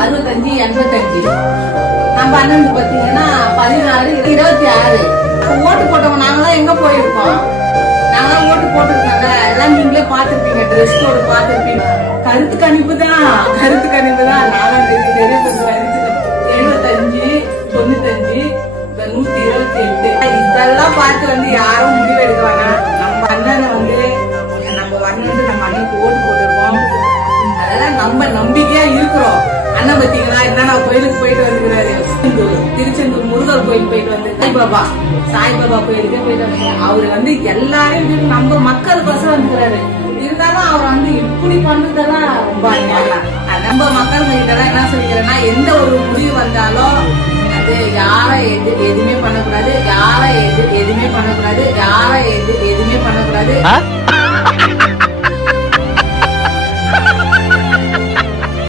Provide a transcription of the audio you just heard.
65 85. நம்ம அண்ணன் பாத்தீங்கன்னா 16 26. ஓட்டு போட்டவங்க நாங்களாம் எங்க போயிருக்கோம்? நாங்களாம் ஓட்டு போட்டிருக்கோங்க. எல்லாம் நீங்களே பாத்துருப்பீங்க, ட்ரெஸ் கோடு பாத்துருப்பீங்க. கருத்து கணிப்பு தான். நானும் நிறைய 75 95 128 இதெல்லாம் பார்த்து யாரும் முடிவு எடுக்குவாங்க. நம்ம அண்ணனை நம்ம வரணும்னு நம்ம அண்ணனுக்கு ஓட்டு போட்டுருக்கோம். அதெல்லாம் நம்ம நம்பிக்கையா இருக்கிறோம். அண்ணன் பாத்தீங்களா என்ன கோயிலுக்கு போயிட்டு வந்துக்கிறாரு. திருச்செந்தூர் முருகர் கோயில் போயிட்டு வந்து சாய்பாபா கோயிலுக்கே போயிட்டு வந்து அவரு எல்லாரையும் நம்ம மக்களுக்கோசம் வந்துக்கிறாரு. இருந்தாலும் அவர் இப்படி பண்றதெல்லாம் ரொம்ப அநியாயம். நம்ம மக்கள் இதெல்லாம் என்ன சொல்லிக்கிறேன்னா, எந்த ஒரு முடிவு வந்தாலும் அது யாரை எதுவுமே பண்ணக்கூடாது, யாரை எதுவுமே பண்ணக்கூடாது, யாரை எதுவுமே பண்ணக்கூடாது.